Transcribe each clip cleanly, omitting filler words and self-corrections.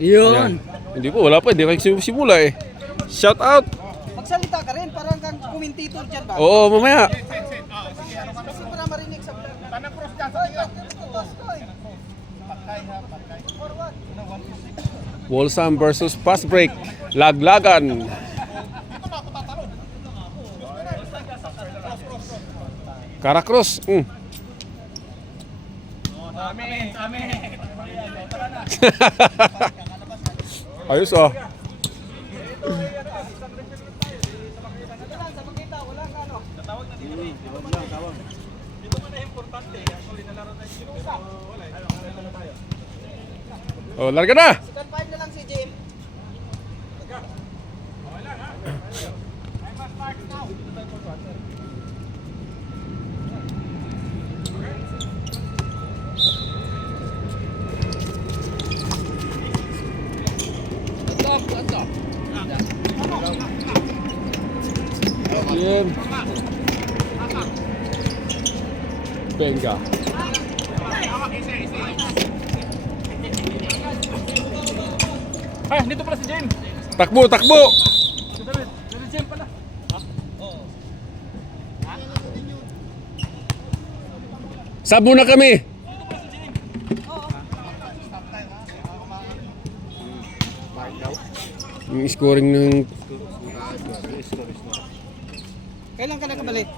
Yun. Hindi po, wala pa. Hindi kayo simula eh. Shout out. Magsalita ka rin, parang kang commentator dyan ba? Oo, mamaya. Kasi para marinig sa vlog. Tanang cross dyan sa iyo. Walsam versus Fast Break. Laglagan. Karacross. Ayos ah. Oh, larga na. Second 5 na lang si Jim. Jim. Venga. Ay, dito pala si James. Takbo, takbo. Si James pala. Sabo na kami. Yung scoring ng Kailan ka nakabalik?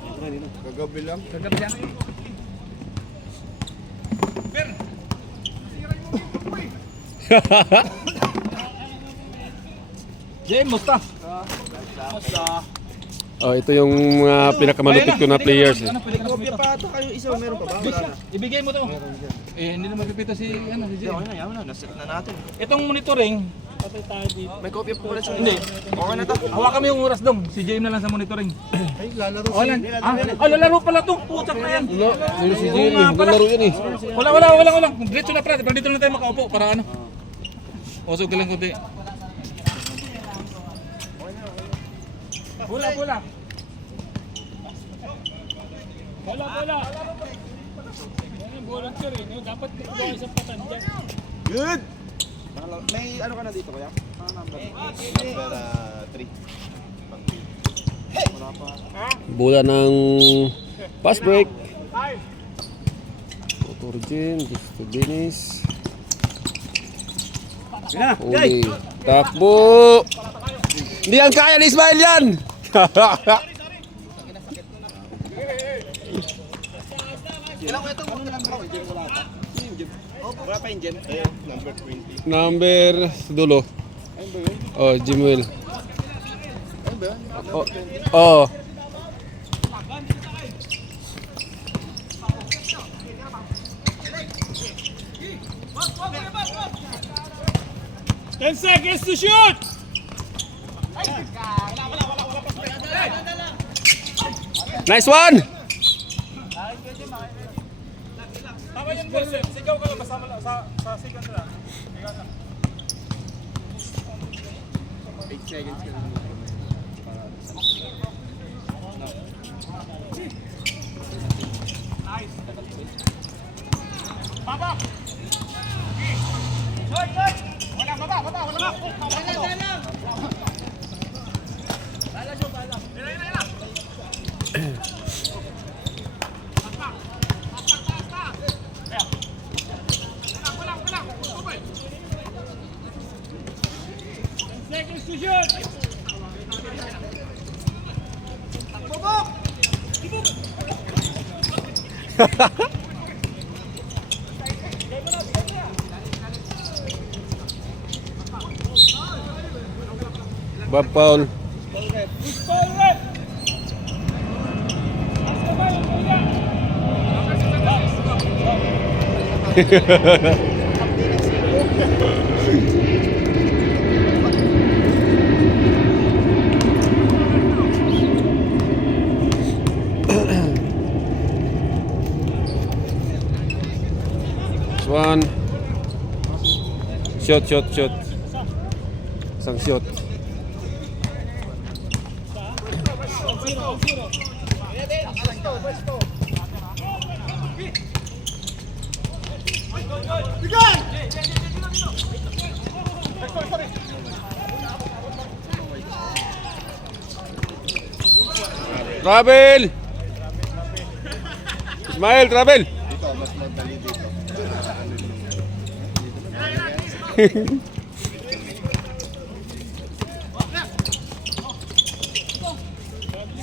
Kagabi lang. Kagabi yan. James, musta? Oh, ito yung mga pinakamalupit ko na players. Kopya pa ata kayo isa, meron pa ba? Wala na. Ibigay mo to. Eh, hindi na magpipito si James. Okay na, naset na natin. Itong monitoring, May kopya po ulit siya. hindi. Okay na to. Hawakan mo yung oras dong. Si James na lang sa monitoring. Ay, lalaro Okay lang. Lalaro pala to. Putak na yan. Wala, si Jimmy, laro yan eh. Wala. Diretso na pre. Dito na tayo makaupo para ano. Usog ka lang kunti. Bola. Volunteer eh. Dapat kukuha isang patan dyan. Good! May ano ka na dito kaya? Number 3. Bola ng Fast Break. Motor Jim, Gusto Dennis. Uli. Takbo. Hindi yan kaya ni Ismail yan. Ilang ko ito? Wala pa yung Jim. Number 20. Number dulo. Oh, Jimuel. Oh. 10 seconds to shoot! Nice one. Tama yan, boss. Sigaw ka lang. Basta sa second na. Sigaw na. 8 seconds ka lang. Nice. Baba! Wala, baba! Seconds to shoot! Bob Paul. One. Shot. Isang shot. Travel! Ismael, travel! Dito, mas madali dito.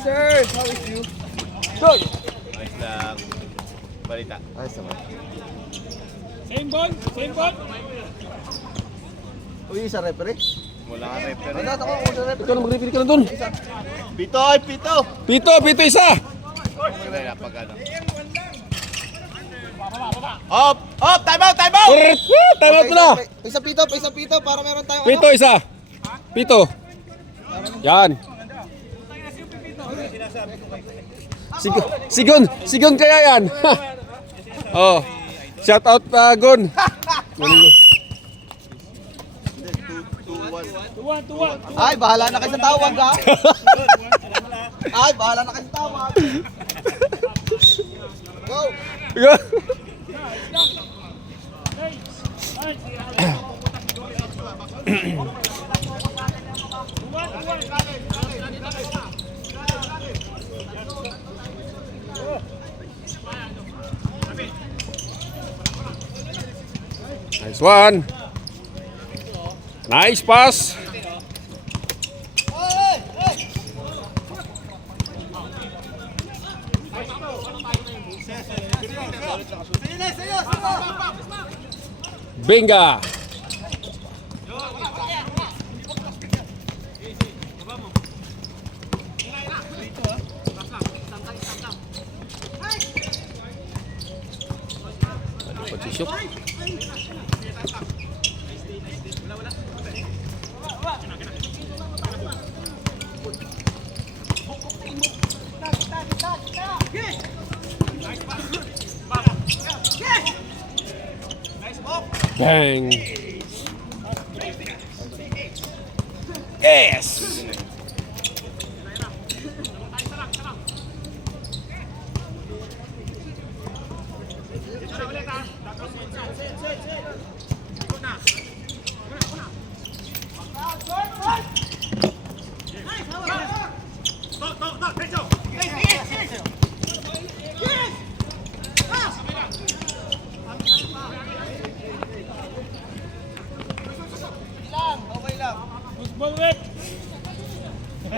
Sir, how is you? Nice lang. Balita. Ayos naman. Same ball. Uy, isa referee. Wala ka referee. Wala ako kung sa referee. Ikaw na mag-referee ka na dun. Pito ay pito! Pito isa! Wala pag ano. Up! Up! Time out! Time out! Time out na! Isa pito para meron tayong Pito isa! Pito! Yan! Sigon kaya yan! Oh, shout out Gon! Ay, bahala na kayo sa tawag ha. Ay, bahala na kayo sa tawag. Go! Nice one! Nice pass! Binga! Pag-shoot. Bang! Yes!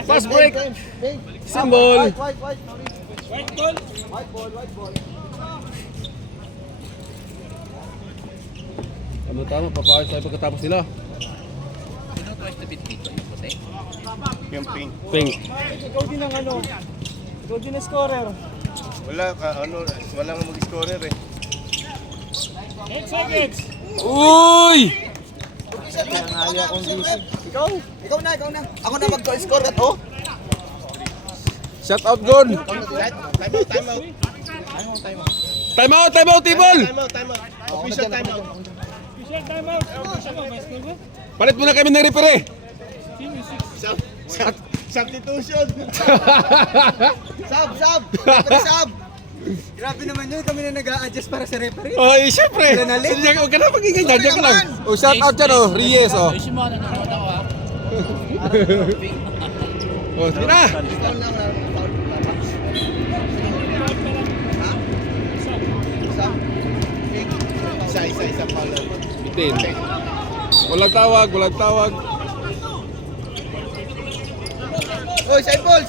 Fast break! Symbol! White ball. Tama, papawis tayo pagkatapos nila. Yung pink. Pink. Ikaw din ang ano. Ikaw din ang scorer. Wala ka, ano, walang mag-scorer eh. Uy! Nangali akong busy. Ikaw na. Ako na mag-score at oh. Shout out Gon! Time out! Time out, Tibol! Time out! Official time out! Palit muna kami ng referee! Substitution! Sub. Grabe naman yun, kami na nag-a-adjust para sa referee. Ay, syempre! Huwag ka na magiging dyan ka lang. Oh, shout out dyan, oh. Reyes, oh. Oh, sige na! Isa pala. Bitin. Walang tawag. Oy, side ball.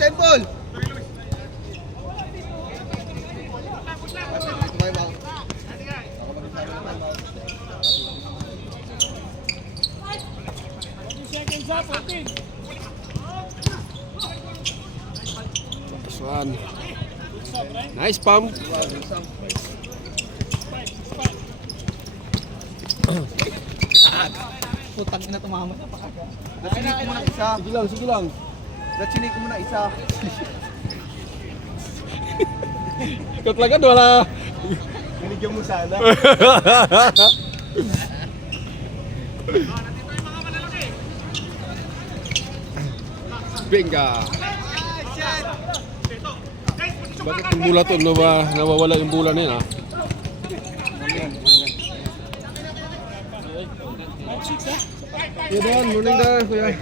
Nice one. Nice pump. Putang ina tumama na pa kaga. Dachinig ko muna isa. Sige lang. Dachinig ko muna isa. Ikaw talaga, wala. Binigyan mo sana. Binga. Bakit yung bola to? Nawawala yung bola na yun, ha? Yeah, Dan. Morning, Dan. Kuya.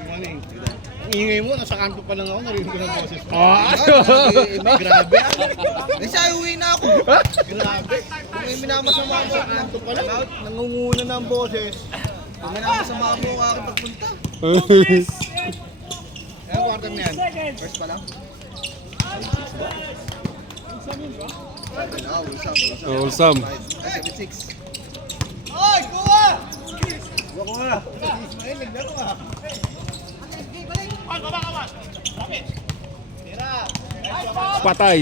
Ingay mo, nasa kanto pa lang ako, narinig ko ng boses mo. Grabe. Ay, siya, uwi na ako. Grabe. Kung may minamasama mo, Nasa kanto pa lang, nangunguna ng boses. kung minamasama mo ang aking pagpunta. Ano quarter na yan? First pa lang. Wholesome. 76. Wako nga. Ismail, naglaro ah. Patay.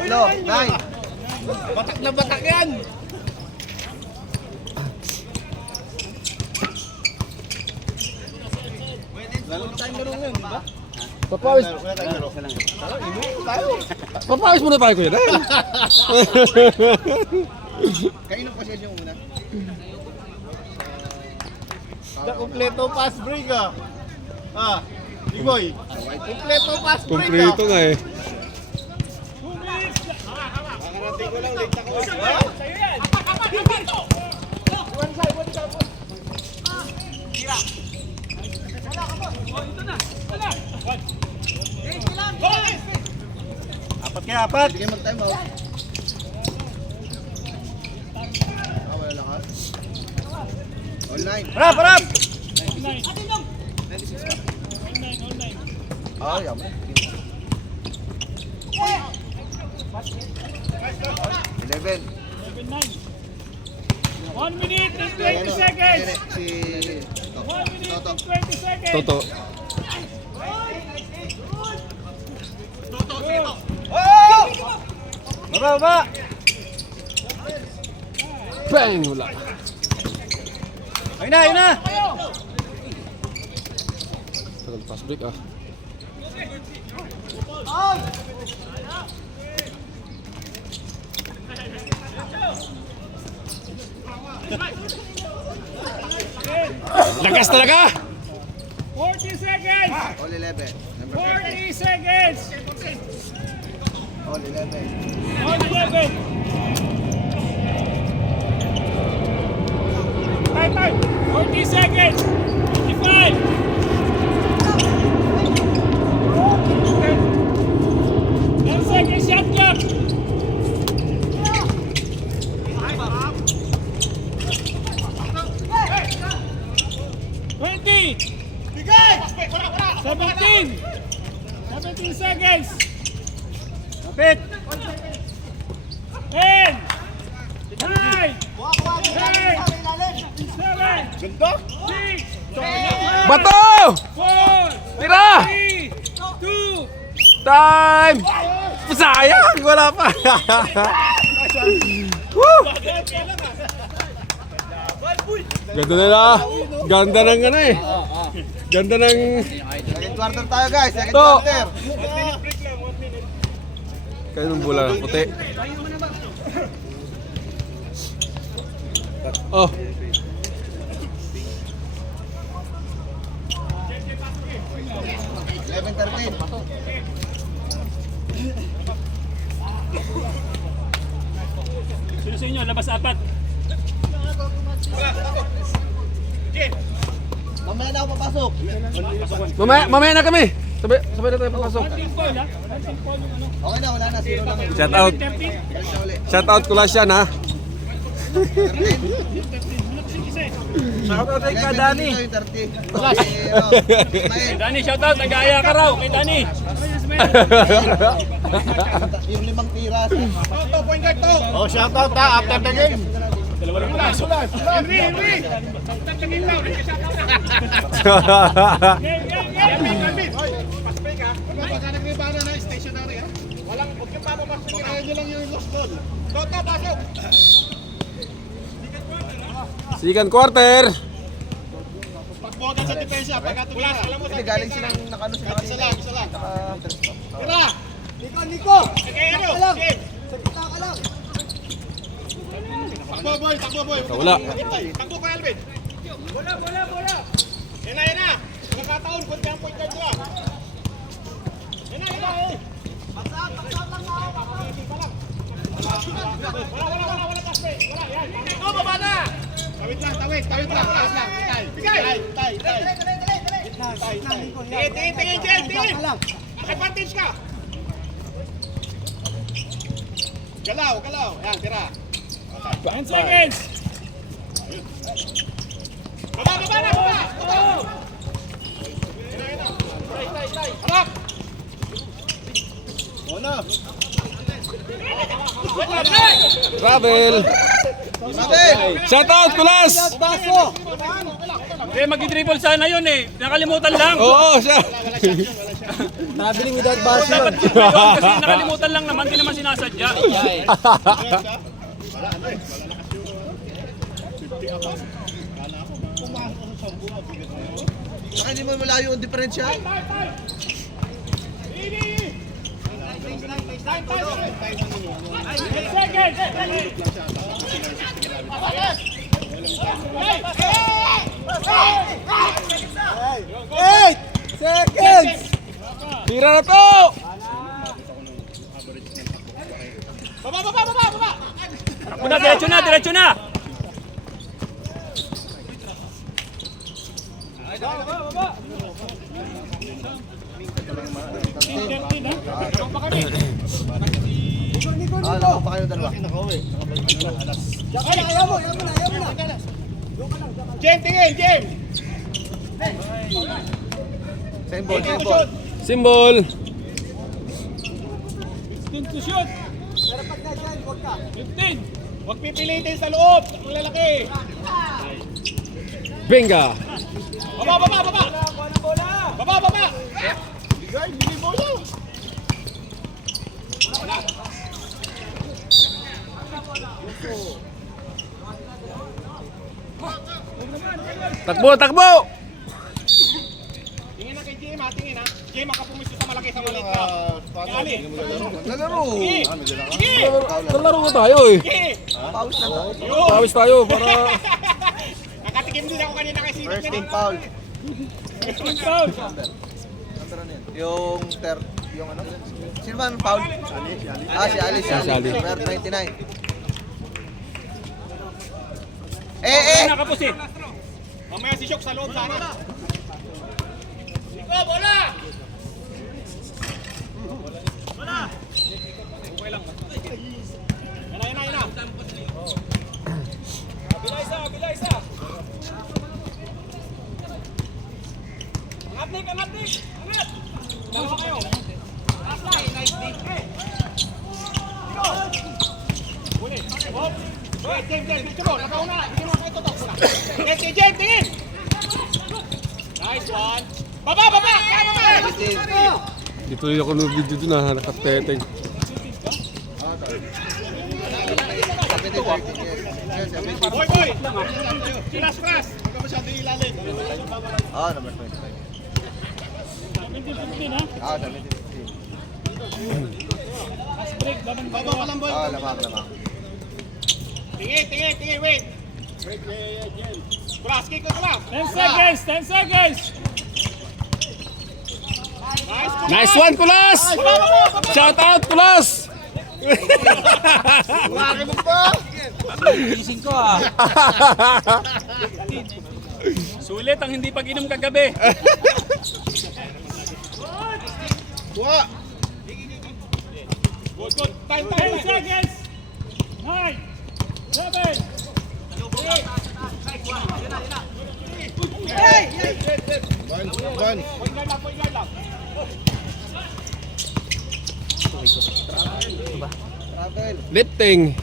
Hello, nine. Batak na batak yan. Lalong tayo laro ngayon, di ba? Papawis. Wala tayong laro. Papawis muna tayo kuya. Dahil. Kainong pasyon yung una? Kompleto pass break ah. Ah, Ligoy. Kompleto pass break ah. Kumplito nga eh. Kakarating ko lang, late ako. Apat kaya apat. Sige mag-time out. Wala lang ha? All nine. Harap, harap! Ay, yaman. 11. 1 minute and 20 seconds. Si 1 minute Toto. and 20 seconds. Toto. Baba, baba! Bang! Wala. Ayun na, ayun na! Tagal fast break ah. Lakas talaga! 40 seconds. All 11. Number 40 seconds. All 11. On 11. Time. 40 seconds. 55. 10 seconds shot clock. Twenty. 17 seconds. Kapit! 10. 9. 8. 7. Ganda! 6. Bato! 4. Tira! 3. 2. Time! Sayang! Wala pa! Woo! Ganda na na! Ganda ng ano eh! Ganda ng... Second quarter tayo guys. Second To. quarter. Kaya nung bola ng puti. Oh! 11-13. Sino sa inyo? Labas apat. Mamaya na ako papasok. Mamaya na kami! Sabay na tayo papasok. 1 team call ha? 1 team call yung ano. Okay na, wala na. Zero lang yun. Shout out! 13. Balik na uli. Shout out ko lang siya na! 13. Shoutout kay 11 Kadani. dito yung 30. Zero. Ismael. Dani, shout out. Nag-aaya ka raw kay Dani. Yung 5 tira. Oh, shoutout ha, after the game. Second quarter! Pagbogan sa depensa, pagkatulas. Alam mo, Hindi, galing silang nakano sila kanina. isa lang. Naka... Nico! Takbo boy, takbo boy. Wala. Takbo ko Alvin. Bola. Yan na. Nakataon, kunti ang point guard nila. Yan na. Wala, taspe. Wala, yan. Baba na! Tawid lang. Tay. Tingin, Jen, tingin. Advantage ka. Galaw. Yan, tira. 10 seconds. Baba. Harap. Travel. Shout out, Kulas! Eh, mag-dribble sana yun eh. Nakalimutan lang. Oo, siya. Traveling without bus yun. Dapat yun kasi nakalimutan lang naman. Hindi naman sinasadya. Saka hindi mo malayo ang diferensya. Tira na to! Baba. Ako na, diretso na. Alam pa kayo dalawa. Jen, tingin. Same ball. Symbol. To shoot. 15. Huwag pipilitin sa loob. Ang lalaki. Benga. Baba. Baba. Bigay bola. Takbo! Tingin na kay Jim ha. Jim, makapumisto sa malaki sa maliit ka. Ali. Nalaro. Sige. Nalaro ko tayo eh. Sige. Pause na to. Yun. Pawis tayo para... Nakatikim din ako kanina kay Sinit. First team foul. Foul. Yung yung ano? Sino ba ang foul? Si Alice. Si Alice. Number 29. Nakapos eh. Mamaya si Shok sa loob sana. Iko, bola! Okay lang. Yan na. Bila isa. Angat. Dalawa kayo. Nice dig. Huli. Hop. Wait, Jem, come on. Nakauna. Kinuha kayo to. Jem, tingin. Nice one. Baba. Dito yung ako ng video dun na nakateteng. Boy. Kilas. Huwag ka masyadong ilalim. Number 25. 15 ha. 17. Baba ka lang, boy. Lamang. Tingin, wait. Kulas, kick ko kulas. 10 seconds. Nice one, Kulas! Baba. Shout out, Kulas! Wari mo pa! Sulit ang hindi pag-inom kagabi. Kuha! Good. Time. 10 seconds. 9, 7. Point guard lang. Travel. Lifting.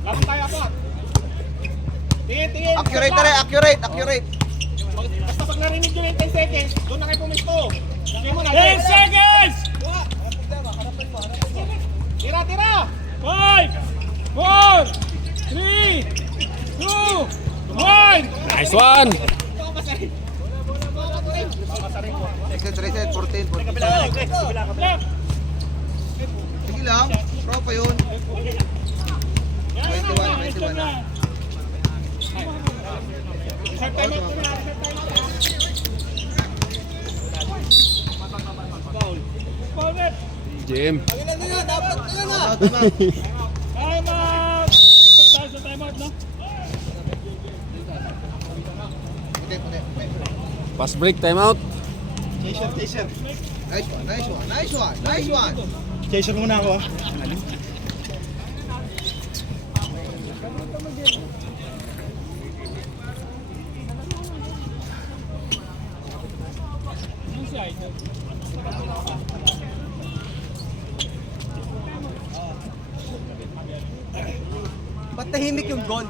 Laban tayo apat. Tingin. Accurate. Basta pag narinig nyo yung 10 seconds, doon na kayo pumisto. Tingin mo na. 10 seconds. Tira. 5, 4, 3, 2, 1. Nice one! Reset, 14. Sige lang. Tropa yun. 21 na. Reserve time out. rep. Jim. Time out. Stop tayo sa time out, no? Pass break, time out. Nice one. Jason muna ako. Ano si Idol? Ba't tahimik yung gon?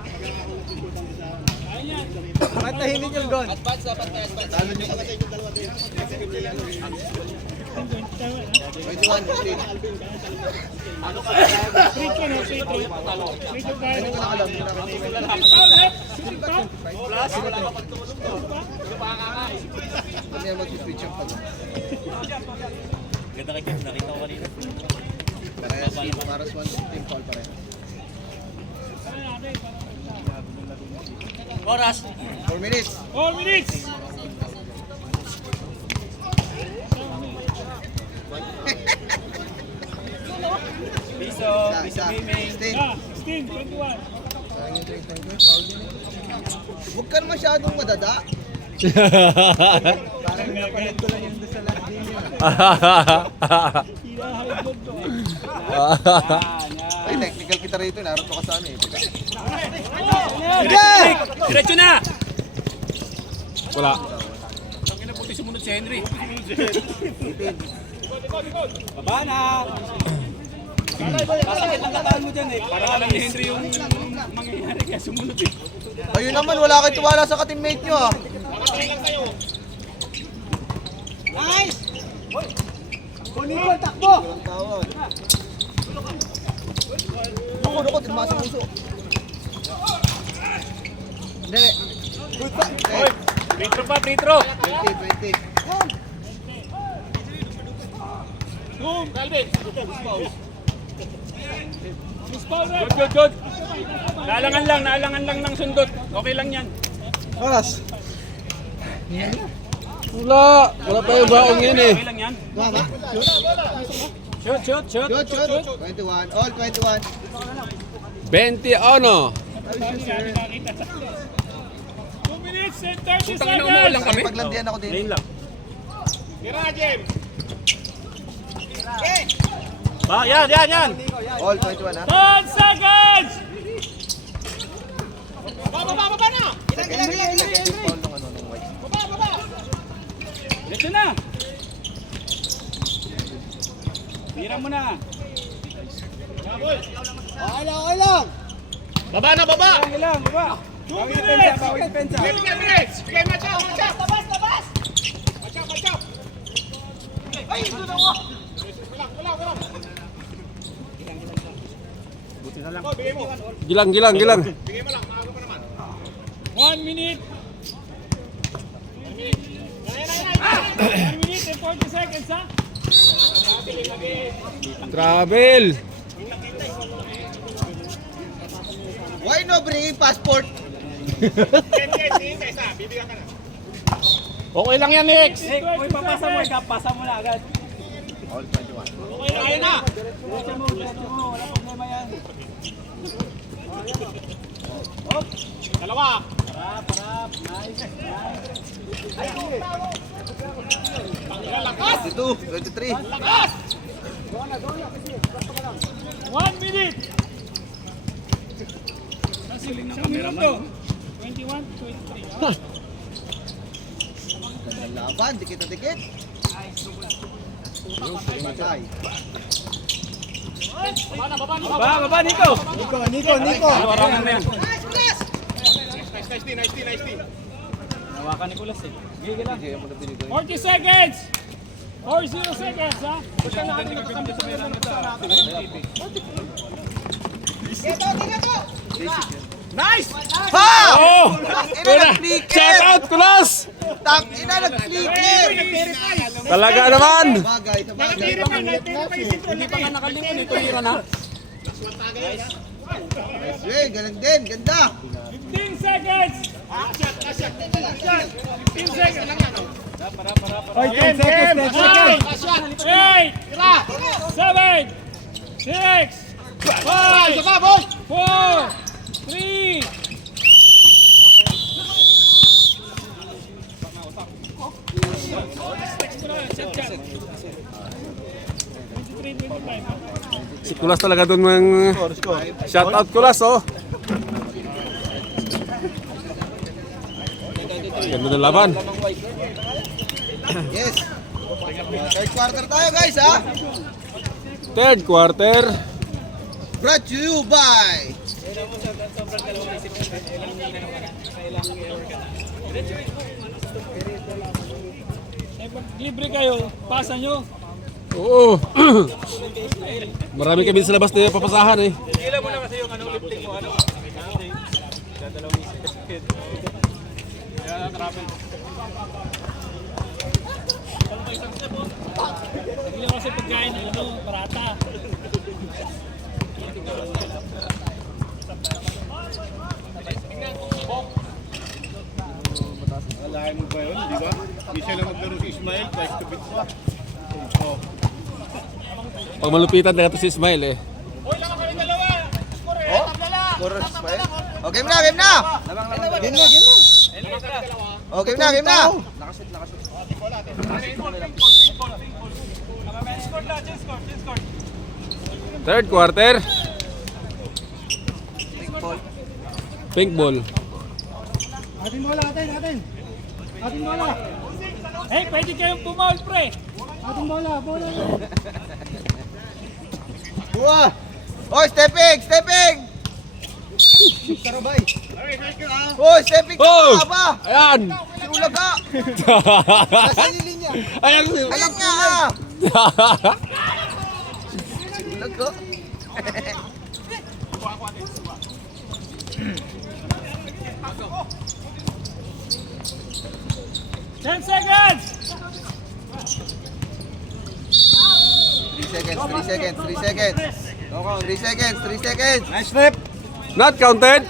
Ba't tahimik yung gon? Talo nyo kami. 21, 15. Free throw, no? Free throw. Free throw tayo. Hindi ko na alam. Hindi ko na alam. Foul, rep. Sitting foul. Kami ang mag-switch yung pag. Ganda nakita ko kanina. Parehas para sa 1 team foul pareho. Oras. 4 minutes. 4 minutes. Piso. Isa. 16. Ah, 16, 21. Sayang yung 3 time ko. Foul yun. Huwag ka masyadong madada. Parang napalit ko lang yung doon sa last game yun. Ay, technical kita rito. Naroon ko ka sa ano eh. Diretso na. Wala. Ang ina puti sumunod si Henry. Baba na. Pasakit ang katawan mo dyan eh. Para alam ni Henry yung mangyayari kaya sumunod eh. Ayun naman, wala kayo tiwala sa ka-teammate nyo ah. Nice. Walang tawag. Naku, tinmasa puso. Hindi. Free throw pa, free throw. 20. Boom. Calvin. Miss foul, rep. Good, good, good. Naalangan lang ng sundot. Okay lang yan. Oras. Wala. Wala pa yung baong yan eh. Okay lang yan. Mama. Shoot, shoot, shoot. Shoot. 21. All 21. 20 ano? 2 minutes and 30 Putang ina, umuulan seconds. kami. Paglandian ako din. Lane lang. Ba, yan. All 21 ha. 10 seconds. Second foul ng ano ng white. Diretso na. Tira mo na. Baba na, baba. 2 minutes. Bigay match out. Labas. Match out. Ay, ito na ako. Wala. Buti na lang. Bigay mo. Gilang. Bigay mo lang, maaga pa naman. 1 minute. 1 minute and 40 seconds, ha? Travel. Why no bringing passport? Sige, isa. Bibigyan ka na. Okay lang yan, Lex. Pasa mo na agad. All 21. Kaya na. Dalawa. 22, 23. 1 minute. Isang minuto. 21, 23. ha? Gandang laban, dikit. Patay. Baba, Nico. Harangan na yan. Nice D. Hawakan ni Kulas eh. 40 seconds. 40 seconds, ha? Nice. Ha! Oh! Ina nag-flicker! Shout out, Kulas! Tangina nag-flicker! Talaga naman! Bagay, sa bagay. Hindi pa nga nakalingon eh. Tumira na. Nice way, galing din, ganda! 15 seconds. 15 seconds. Oy, 10 seconds. 8, 7, 6, 5, 4, 3. Si Kulas talaga doon mang shout out Kulas oh. Ganda ng laban. Yes. Third quarter tayo guys ha. Third quarter. Brought to you by Libre kayo, pasa nyo. Oo. Marami kami sa labas na papasahan eh. Ilan mo na kasi yung lifting mo, ano? Hindi kasi pagkain, parata. Alahin mo ba yun, di ba? Hindi siya lang maglaro si Ismael, twice to beat pa. Pag malupitan na ito si Ismail eh. Score Ismael. Oh, game na, game na. Game na, game na. Oh, game na, game na. Third quarter. Pink ball. Ating bola, atin. Ating bola. Hey, pwede kayong pumaul, pre. Ating bola. Buwa. Oh, stepping. Sarabay. Oh, stepping ka Oh! ba? Ayan! Si Ulaga. Nasa linya. Ayan! Ayan nga. Si Ulaga. 10 seconds. 3 seconds. Nice flip! Not counted.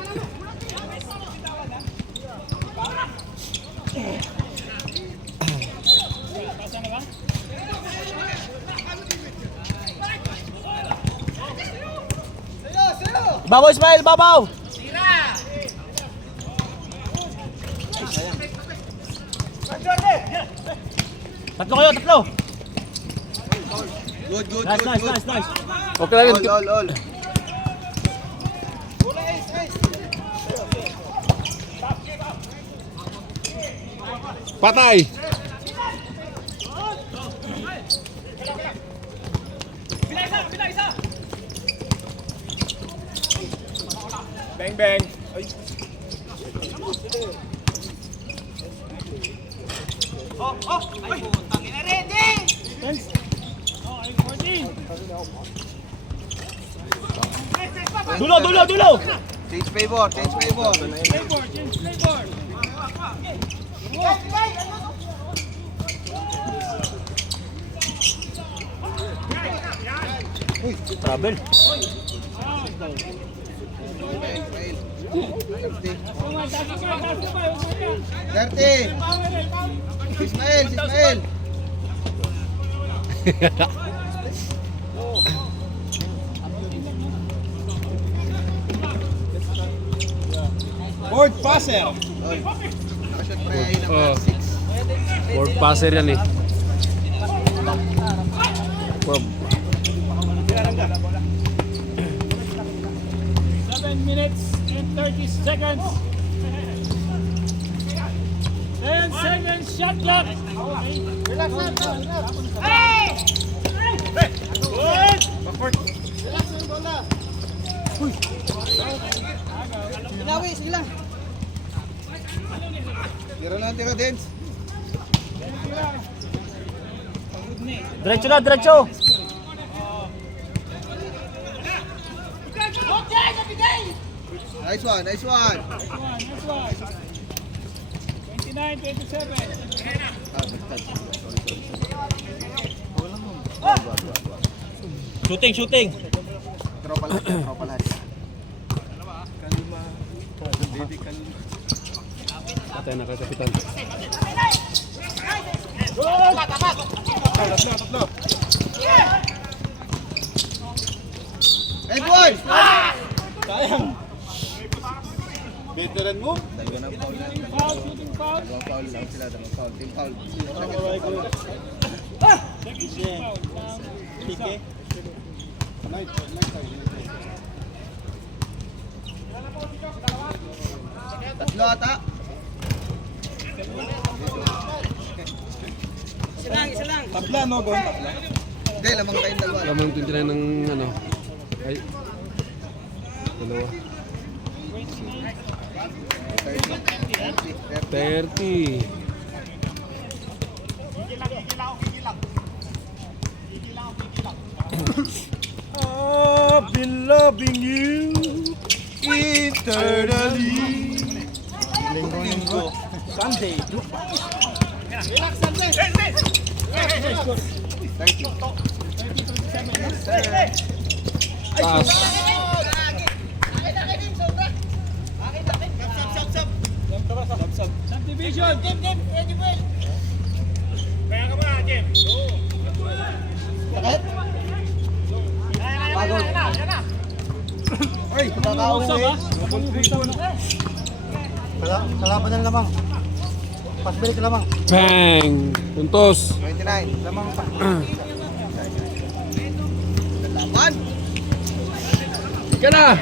Babaw Ismail, babaw. Tatlo. Good. Nice. Okay lang yun. All. Patay. Bang! Dulo. Change favor. Flavor. Travel. Darte. Ismail. Board passer! Nakashot pre ay Oh. number 6. Fourth passer yan eh. 7 minutes and 30 seconds. 10 seconds shot clock. Tira, Dens. Diretso. Nice one. Next one. 29-27. Shooting! Tropa lahat. Patay na kay Kapitan. Hey, boy! Veteran mo? Dalawang foul lang sila. Dalawang foul. Team foul. Tatlo ata. Tabla, no? Gawin tabla. Hindi, lamang kayong dalawa. Lamang 29 ng ano. Ay. Dalawa. 30. I've been loving you eternally. Linggo. Sunday. Relax, Sunday. Pass. Subdivision. Kaya ka ba, Jim? Sakit? Pagod. Ay, kakawin Usap eh. Kalaban ng lamang. Pasbalik ka lamang. Bang! Puntos. 29. Lamang pa. Dalawan. Ika na!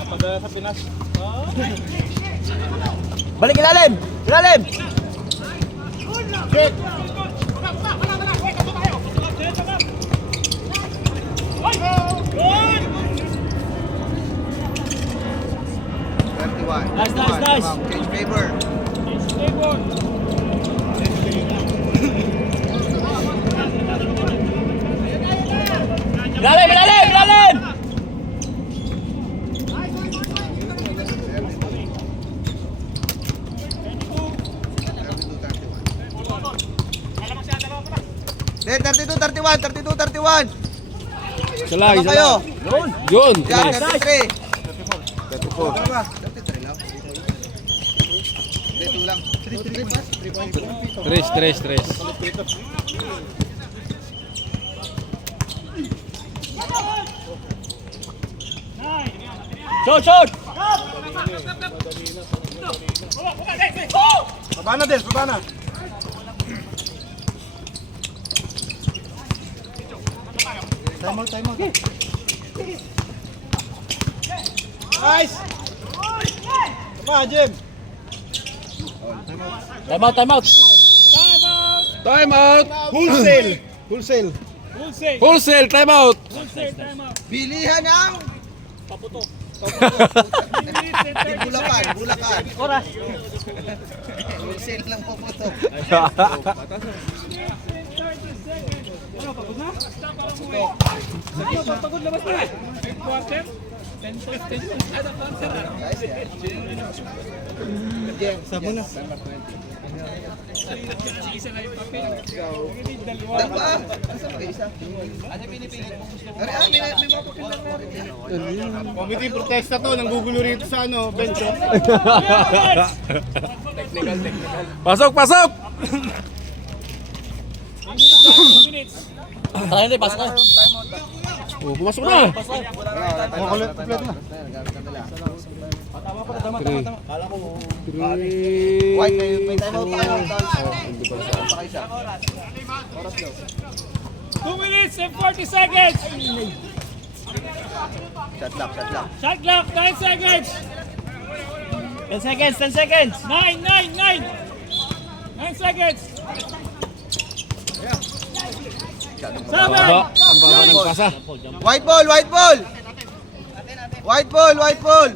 Napadala sa Pinas. Balik ilalim! Ilalim! Jake! Nice. Change favor. Ilalim! 32-31. Isa lang, Tama isa kayo. lang. Yun! Yan, Nice. 33. 34. 33 lang. Hindi, 2 lang. 3 pass. 3 points. Tres. Shoot! Pabana din, pabana. Time out. Nice! Tama, Jim. Time out. Time out! Wholesale. Wholesale, time out! Bilihan ng Bulacan. Oras. Wholesale lang po po ito. Pagod labas na. Quarter. 10 Sabo na. Dalawa. Isa. Ano pinipilit mo? May mga papindang natin. Committee protesta to, nanggugulo rito sa bench. Pasok! Tayo na, pasok na. Oh, pumasok na! White, may time out tayo. Pa kayo siya. 2 minutes and 40 seconds. Shot lock. Shot clock, 9 seconds. 10 seconds. 9 seconds. 7. Baba, ang baba ng pasa. White ball. White ball. White ball.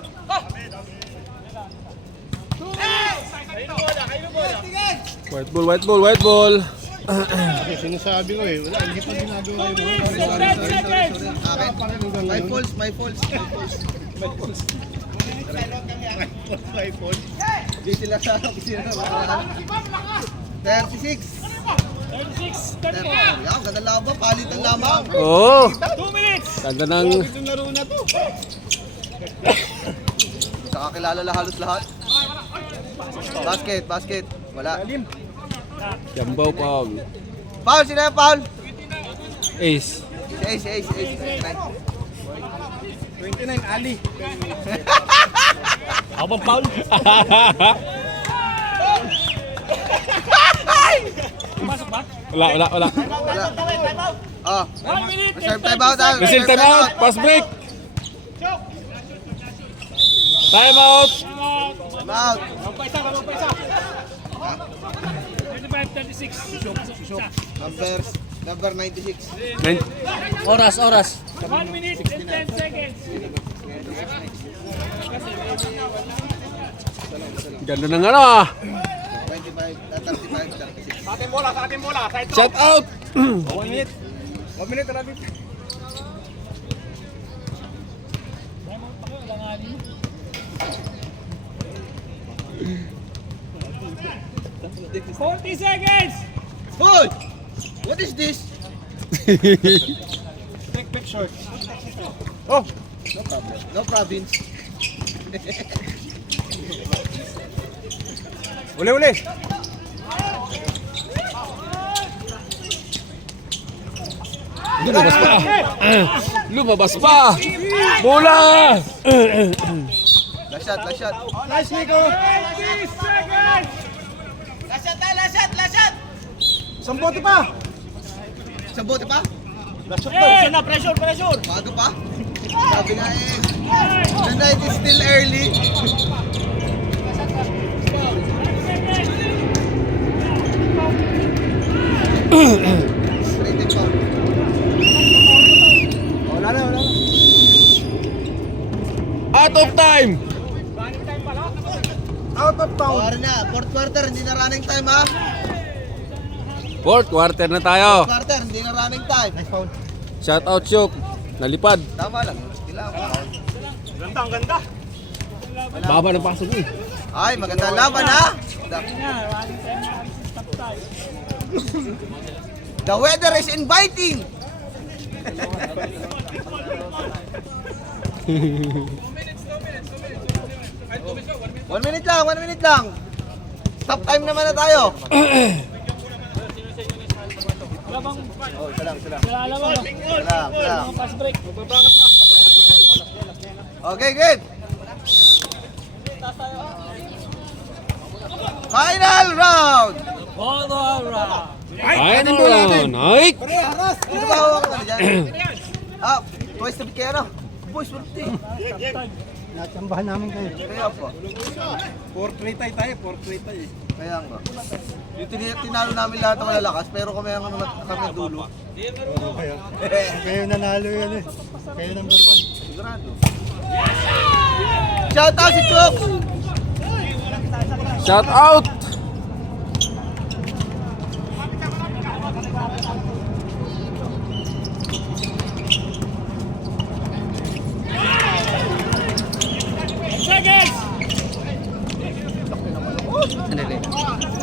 Sinasabi ko wala, hindi pa ginagawa 2 minutes and 10 seconds. Akin. My falls. Hindi sila sa opisina. 36. 36, 34. Yan, ganda laban. Palitan lamang. Oh! 2 minutes. Ganda ng... Ito laro na to. Nakakilala halos lahat. Basket. Wala. Jambaw foul. Foul, sino yung foul? Ace. Ace. 29, Ali. Abang foul. Wala. Wala. Oh. 1 minute, Reserve time out. ah. Whistle Reserve time out. Fast break. Time out. Time out. Paisa. 35-36. Number 96. Oras. 1 minute and 10 seconds. Ganda ng ano ah. 35, 36. Sa ating bola. Side Shut out. 1 minute, Rabbit. Forty seconds! Hoy! What is this? Back short. No province. Uli. Lumabas pa. Bola. Last shot. Nice, Nico. 20 seconds! Last shot. Isang bote pa. Isang bote pa? Pressure na, pressure! Bago pa? Sabi nga eh. The night is still early. Straight pa. Wala na. Out of time. Out of town. Pawari na. Fourth quarter, hindi na running time ha. Fourth quarter na tayo. Fourth quarter, hindi na running time. Nice foul. Shout out Chok. Nalipad. Tama lang. Kailangan. Ang ganda! Baba ng pasok eh. Ay, maganda laban ha. The weather is inviting. One minute lang. Stop time naman na tayo. Oh, isa lang. Wala. Pass break. Okay, good. Final round. Final round. Ay! Dito ba hawak ka na dyan? Boys, tabi kayo na. Boys, wala Natsambahan namin kayo. Kaya po. 4-3 tayo. Kaya nga. Yung tinalo namin lahat ng malalakas, pero kami ang kami dulo. Kayo nanalo yan eh. Kayo number 1. Sigurado. Shout out si Chok! Shout out. Seconds!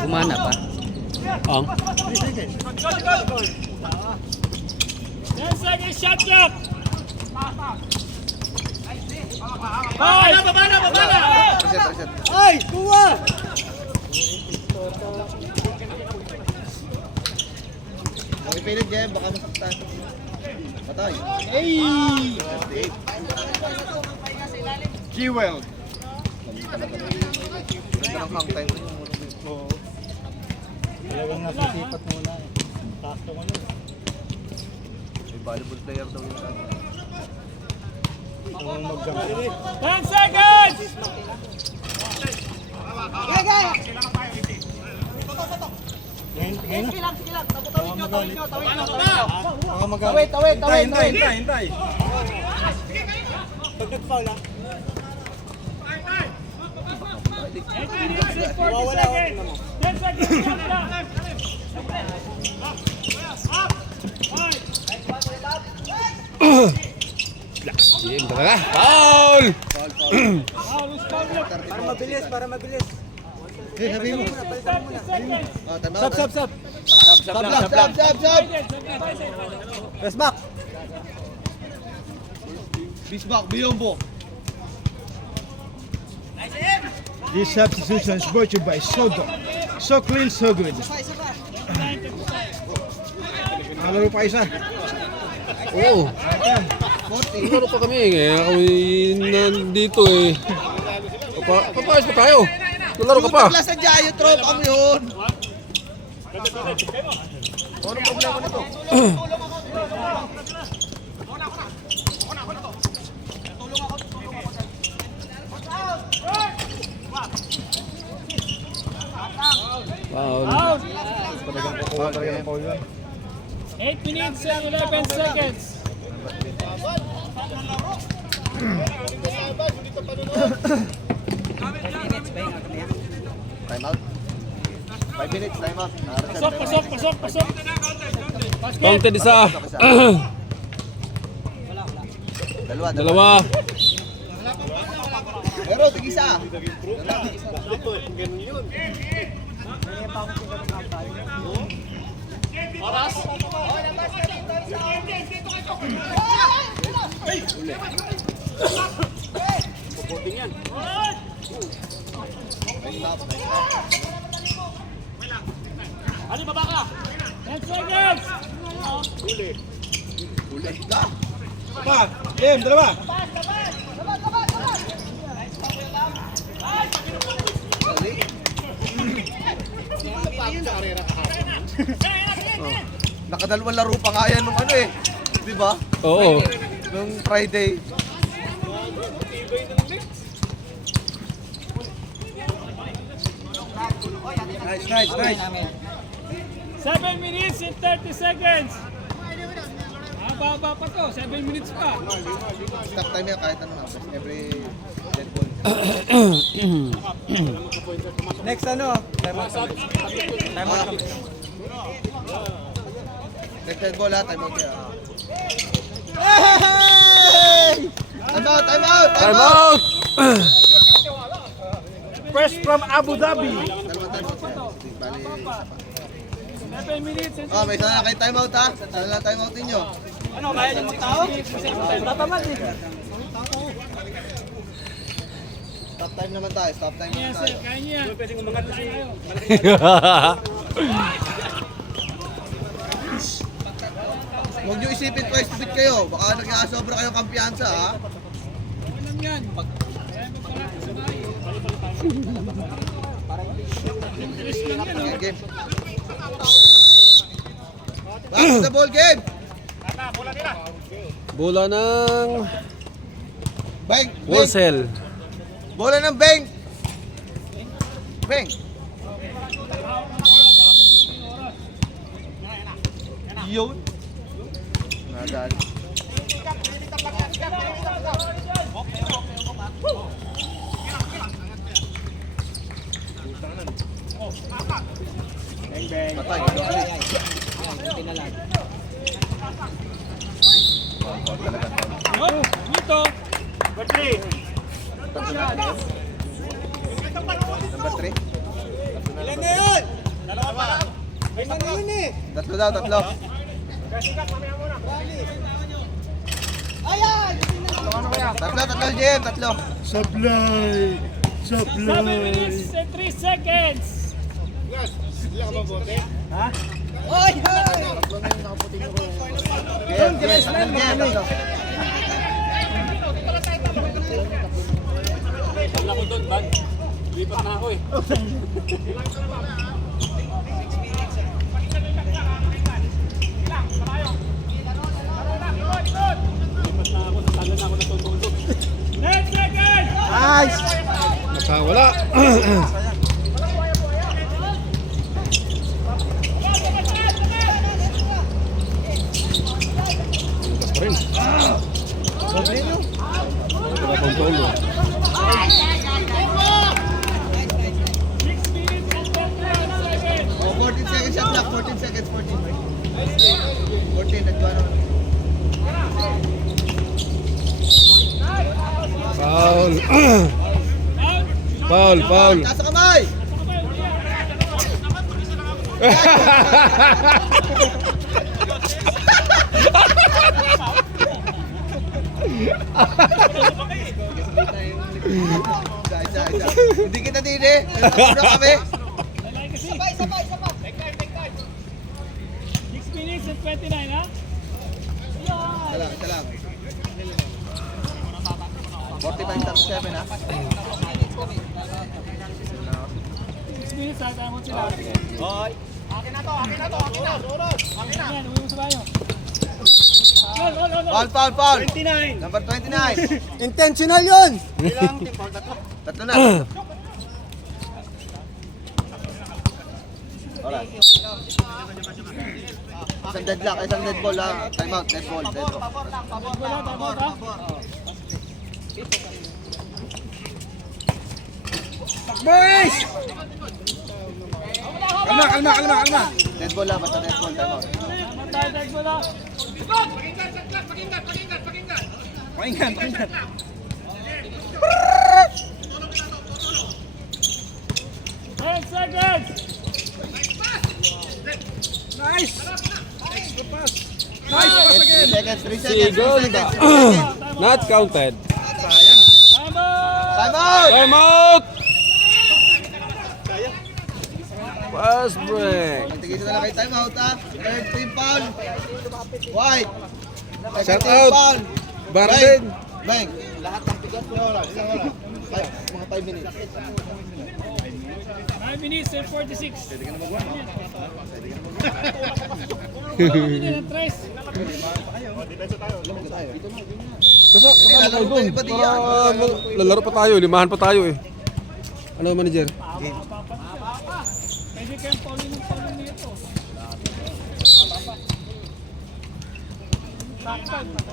Kumana pa. Ang 10 seconds shot clock! Reset. Ay! Kuha! Ang ipilit dyan, baka masaktan. Patay. Ay! 38. Jewel! Ganda ng hang time. Oo. Talagang nasisipat muna eh. Taas to ano. May volleyball player daw yun. Kung mag-jump. 10 seconds! Ngayon na. Baka magalit. Hintay. Pag nag-foul ah. 10 seconds shot clock! Game talaga. Foul! Para mabilis. Eh, sabi mo. 30 seconds! Oh, time out. Sub. Sub. Press back. Bisbak, Biyombo. This substitution is brought to you by Sodo. So clean, so good. Laro pa isa. Oo. Laro pa kami eh. Kami nandito eh. Papayos pa tayo. Laro ka pa. Class na dyan, yung tropa mo yun. Anong problema nito? Foul. Out. Foul. 8 minutes and 11 seconds. Time out. 5 minutes, time out. Pasok. Basket. Counted isa. Dalawa. Pero, tig-isa. Ano baba ka? 10 seconds. Pa, game, dalawa. Nakadalawang laro pa nga yan nung ano eh. Di ba? Oo. Nung Friday. Nice. 7 minutes and 30 seconds. Haba pa to. 7 minutes pa. Stop time yan kahit ano na. Every dead ball. Next ano? Time out. Next dead ball ha, time out yan. Time out! Time out! Fresh from Abu Dhabi. Time out. Bali, 7 minutes and may isa na kayo time out ha. Sana lang time out ninyo. ano, kaya niyo magtao? Tatamad eh. Stop time naman tayo. Stop time naman Yes tayo. sir, kaya niya. Pwedeng umangat na kayo. Huwag nyo isipin twice to beat kayo. Baka nagkakasobra kayong kampiyansa ha. Alam yan. Kaya magpalaki sa bahay. Interest lang yan oh. Game. Back to the ball game. Bola ng Bang! Bang! Warsel. Bola ng Bang! Bang! Yun. Nadali. Patay. Yun, dito. Number 3. Ilan na yun? Dalawa pa. May mga yun eh. Tatlo daw, tatlo. Tatlo, Jim, tatlo. Supply. 7 minutes and 3 seconds. Game, tatlo. Wala ko doon, bag. Lipat na ako eh. Lipat na ako, natagal na ako natutulog. 10 seconds. Nice. Nakawala. Bukas pa rin. Wala pang tolo. 6 minutes and 31 seconds. Oh, 14 seconds shot clock, 14 seconds, 14. 14, nagkawa naman. Foul. Foul. Taas sa kamay! Isa. Hindi kita din eh. Nagpapuna kami. Sabay. 6 minutes and 29, ha? Isa lang. 45-37 ha. 6 minutes, ha? Tama sila. Akin na to. Ayan, uwi mo sa bayo. Foul. 29. Number 29. Intentional yun! Tatlo na. Alright. Isang deadlock, isang dead ball lang. Time out, dead ball. Wala, tapos, ha? Boys! Kalma. Dead ball lang, basta dead ball. Time out. Tama tayo, tag mo lang. Pakinggan. 10 seconds! Nice! Good pass. 3 seconds, 3 seconds, 3 Segunda. seconds. Not counted. Time out! Time out! Time out! Fast break. Magtigisan na lang kayo, time out ha. Third team foul. White. Shout Second team out. foul. Barden. Bang. Lahat ng pigot. Mga 5 minutes. 5 minutes and 46. Pwede ka na mag-1. Tres. Kasama tayo doon. Para lalaro pa tayo, limahan pa tayo eh. Ano manager? Pwede kayong pauling nito.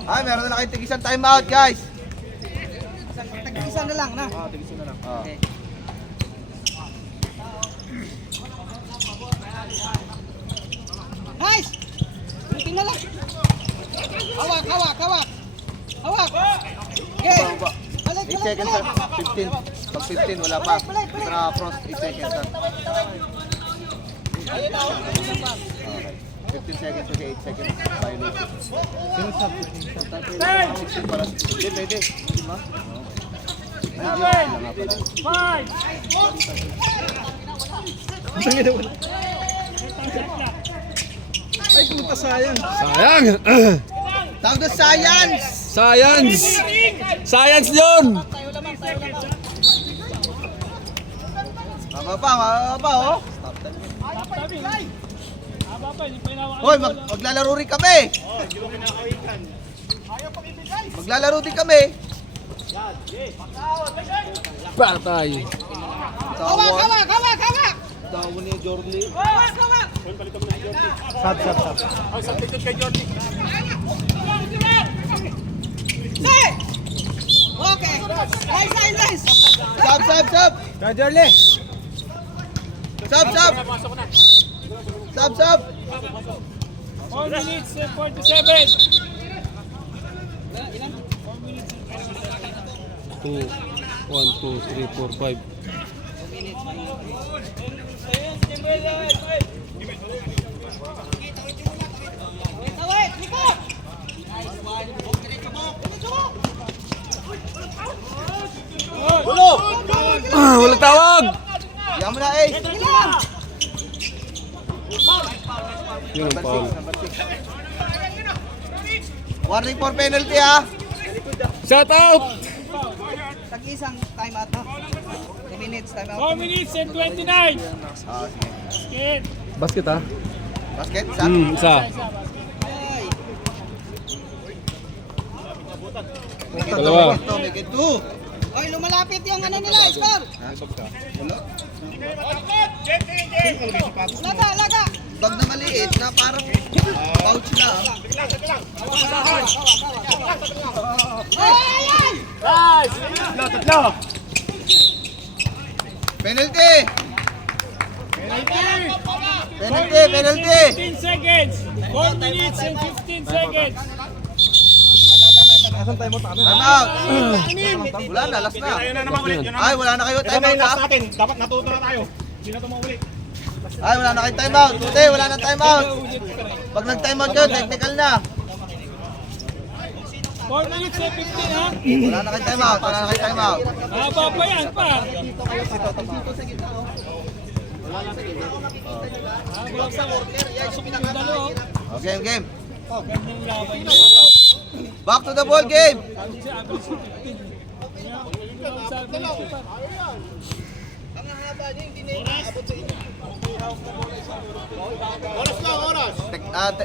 Ay, meron na kayo tigisan time out, guys. Isa na lang na. Tigisan na lang. Okay. Nice! Ulitin na lang. Hawak. Okay. Balik. 8 seconds ha. 15. Pag 15, wala pa. Ito na cross, 8 seconds ha. 15 seconds, okay, 8 seconds. Violation. 16 para. Hindi, pwede. Di ba? 7, 5. Ay, puta sayang. Sayang! Tawag doon, science! Science! Science yun! Mababa, oh. Stop time. Haba pa, hindi pa inawakan. Hoy, maglalaro rin kami. Maglalaro din kami. Patay! Hawak. Dawo ni Jordi. Hawak. Say! Okay. Nice. Sub. Kaya Jorle. Sub. 4 minutes and 47. 2, 1, 2, 3, 4, 5. Tawid, likod. Walang tawag! Yan mo na, Ace. Yun ang foul. Number 6. Warning for penalty ha. Shout out! Tag-isang time out na. 2 minutes time out. 4 minutes and 29. Sige. Skid. Basket ha? Basket, isa. Isa. Ay. Make it Dalawa. two, make it two. Oy, lumalapit yung ano nila, score. Wala. Laga. Bag na maliit na parang pouch na. Ay! Penalty! 15 seconds. 4 minutes and 15 seconds. Time out! Wala na, last na. Ay, wala na kayo, time out ha? Atin, dapat natuto na tayo. Hindi na tumaulit. Ay, wala na kayo time out. Hindi, wala na time out. Pag nag-time out kayo, technical na. 4 minutes and 15 ha. Wala na kayong time out. Wala na kayong time out. Haba pa yan pa. Okay, game. Gandang laban niya. Back to the ball game. Average 15.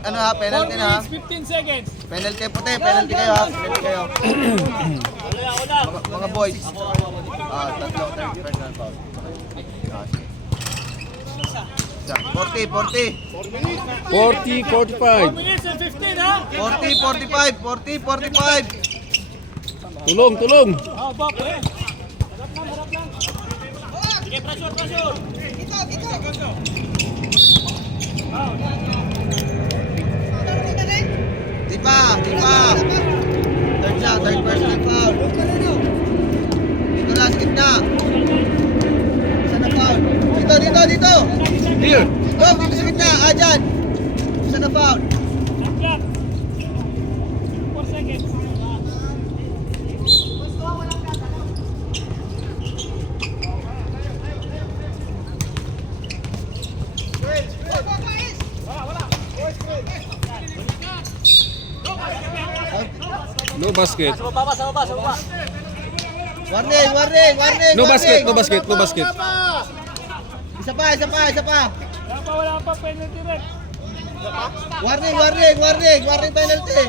Ano ha, 4 penalty na ha. minutes, 15 seconds. Penalty puti, penalty kayo ha. Penalty kayo. Mga boys. Tatlo, third personal foul. 40, 40, 4 45. minutes and 15 ha. 40, 45, 40, 45. Tulong, tulong. Haba pa yan. Sige, pressure. Di pa. Third personal foul. Dito lang, skip na. Isa na foul. Dito. Here. Dito sa gitna, dyan. Isa na foul. Clock. 4 seconds. No basket. Warning. No basket, no basket, no basket. Isa pa. Wala pa penalty red. Warning penalty.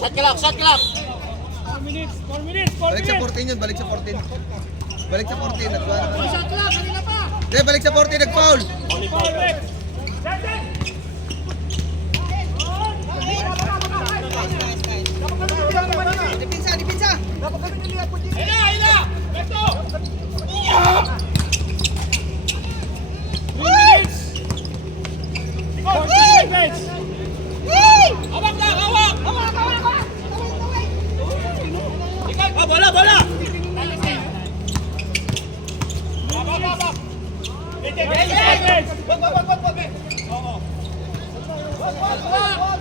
Shot clock. 4 minutes. 4 minutes. Balik sa 14 yun, balik sa 14. Nagbawa na. Shot clock, kanina pa. Hindi, balik sa 14, nag-foul. Foul red. Dipinsa. Ina! Beto! 3 minutes. 40 seconds. Hawak! Ikaw, bola! Baba!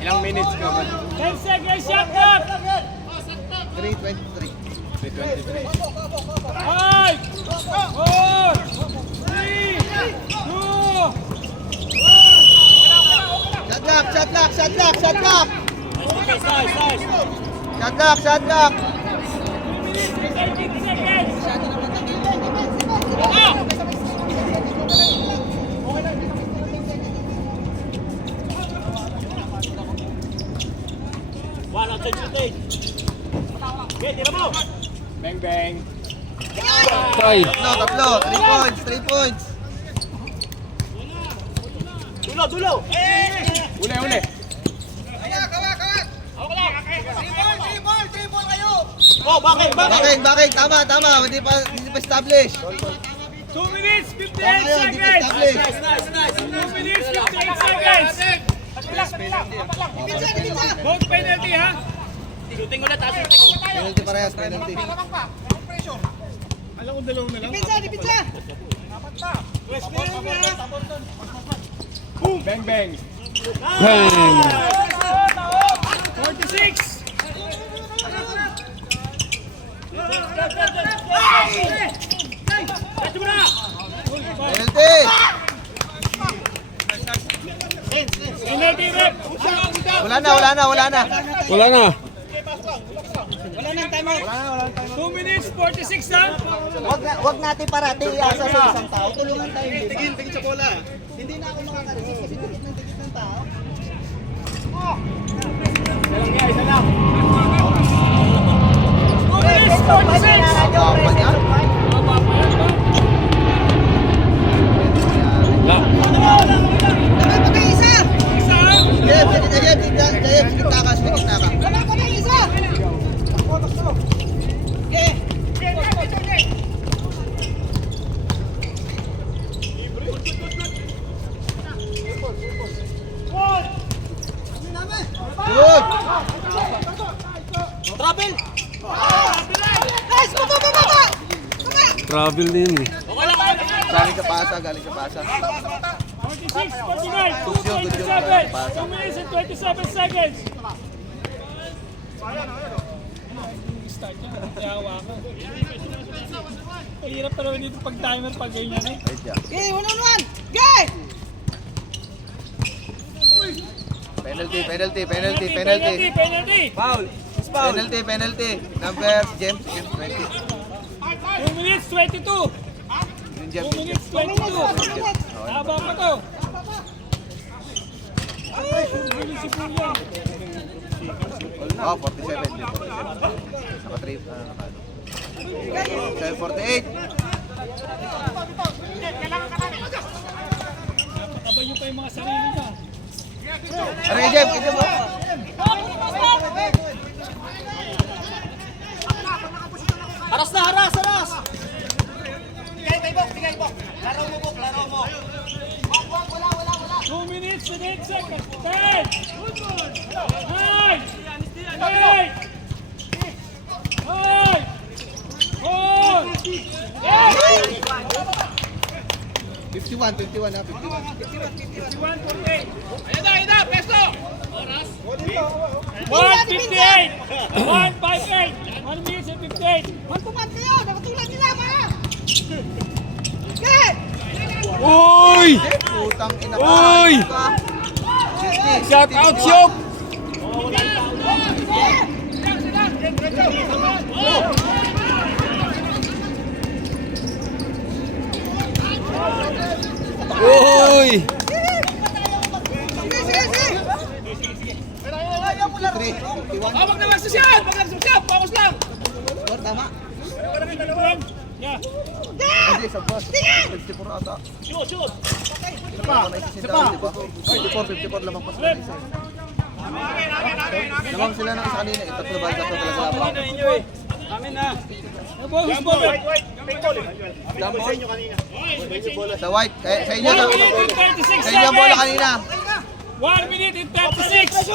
Ilang minutes ka ba? 10 seconds, shot clock! 3:23. 5, 4, 3, 2, Shot clock. Nice. Shot clock. 18 seconds. Wala, change. Okay, tira mo. Tie. Tatlo. 3 points. Dulo. Uli. Oh, bakit? Bakit? Tama. Hindi pa establish. 2 minutes, 58 Hindi pa seconds. establish. 2 minutes, 58 seconds. Both penalty ha. Shooting ulit, Penalty parehas, penalty. Dipinsa. Bang. 46. Penalty. Penalty rep. Wala na. Wala na. Wala nang time out. 2 minutes, 46 ha. Wag natin parati iasa sa isang tao. Tulungan tayo. Tingin sa bola. Hindi na ako makaka-receive kasi tingin ng tao. 2 minutes, 46. Bawal yan. Isa! Isa ha. Jayeb, sikit na ka. Isa! Okay. Good. Travel! Guys, baba! Travel din eh. Galing sa pasa. 46, 49, 2, 27. 2 minutes and 27 seconds. Start niya, kaya hawakan. Ang hirap talaga dito pag timer pag ganyan eh. Okay, 1-on-1. Okay! Penalty. Penalty! Foul. Penalty. Number James 20. 2 minutes, 22! 2 minutes, 22! Haba pa to! Ay, huli si Pulya. Oh, 47. Naka 3. 748. Nakabay nyo pa yung mga sarili niya. Aray, Jem. Haras na, haras! Bigay mo. Laro mo. 2 minutes and 8 seconds. 10! 9! 8! 51 ha, 51. 158! 158! 1 minute and 58! Magpumat kayo, nakatulad nila mga! Okay! Uy! Putang ina. Uy! Shout out, Syok! Uy! Wag na magsusyad! Focus lang! Tama. Yeah. Hindi, sa boss. 54 ata. Shoot! Isa pa. 54 lamang pas na isa. Lamang sila ng isa kanina. Tatlo ba? Tatlo talaga lamang. Who's bowler? Sa white. Sa inyo. 1 minute and 36 Sa inyo ang bola seconds! kanina. 1 minute and 36!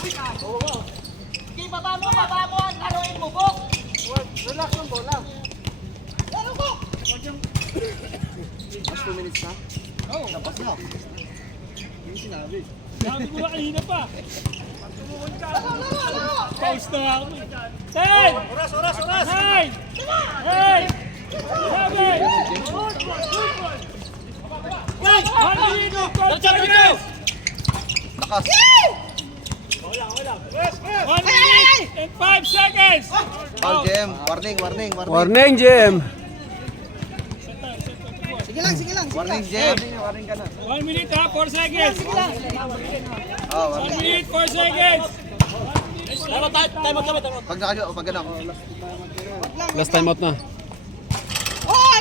Okay, baba mo, laruin mo, Bok! Relax ang bola. Laro mo! Mas 2 minutes na. Oh, Tapos na. Hindi sinabi. sabi mo na kanina pa. Pause na ako. 10! Oras! 9! 8! 7! 1 minute and 12 seconds! Lakas. 1 minute and 5 seconds! Foul, Jem. Warning. Warning, Jem! Sige lang. Warning, Jem. 1 minute ha, 4 seconds! Oh, 1 warning. minute, 4 seconds! Pag nakadyo, pag ganun. Last time out na. Oh!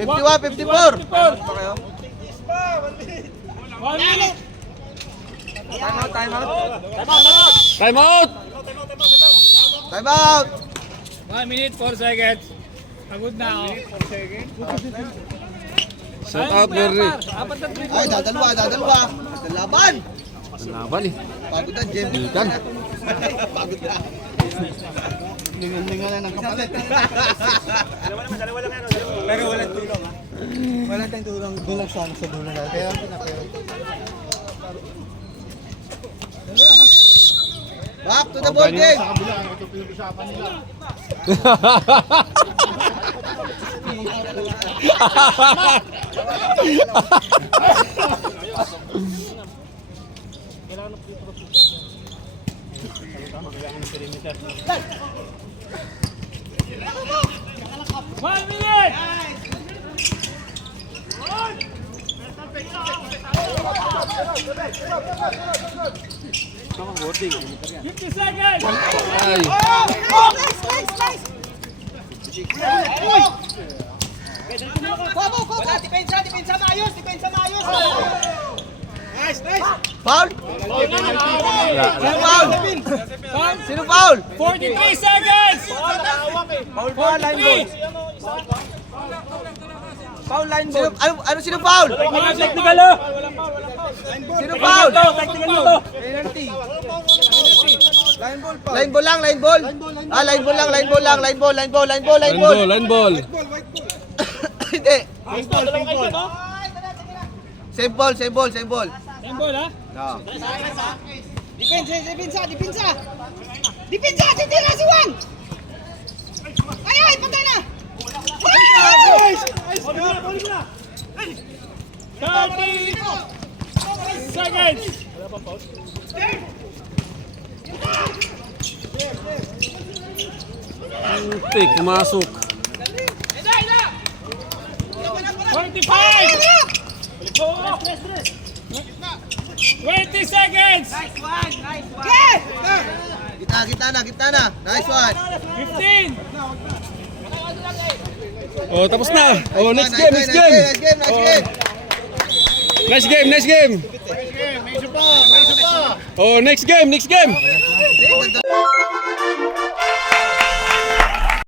54. Pa kayo? 1 minute! Time out. Time out! Time out. 1 minute, 4 seconds. Pagod na ako. Shout out, Bernie. Ay, dadalwa. Laban. Laban eh. Pagod na, Jem. Ikan. Pagod na. Lingan-lingan na ng kapalit. Dalawa lang yan. Pero walang tulong ha. Wala tayong tulong. Gulag sana sa dulo na. Kaya pinapero. Back to the ball game. One minute! 50 seconds! Ay. Depensa maayos! Foul? Sino foul? Sino foul? 43 seconds! Foul ba? Line ball. Foul line ball. Sino foul? Technical oh! Sino foul? Technical to! Penalty. Line ball lang. Line ball lang. Line ball. Hindi. Save ball, save ball, save ball. Yung ball, ha? No. Depensa! Titira si Juan! Ay, patay na! 30 seconds! Putik, pumasok. 45! 20 seconds! Gitna na. Nice one. 15! Oh, tapos na. Oh, next Nice game, next game. Nice game. Nice game. Oh, next game, next game.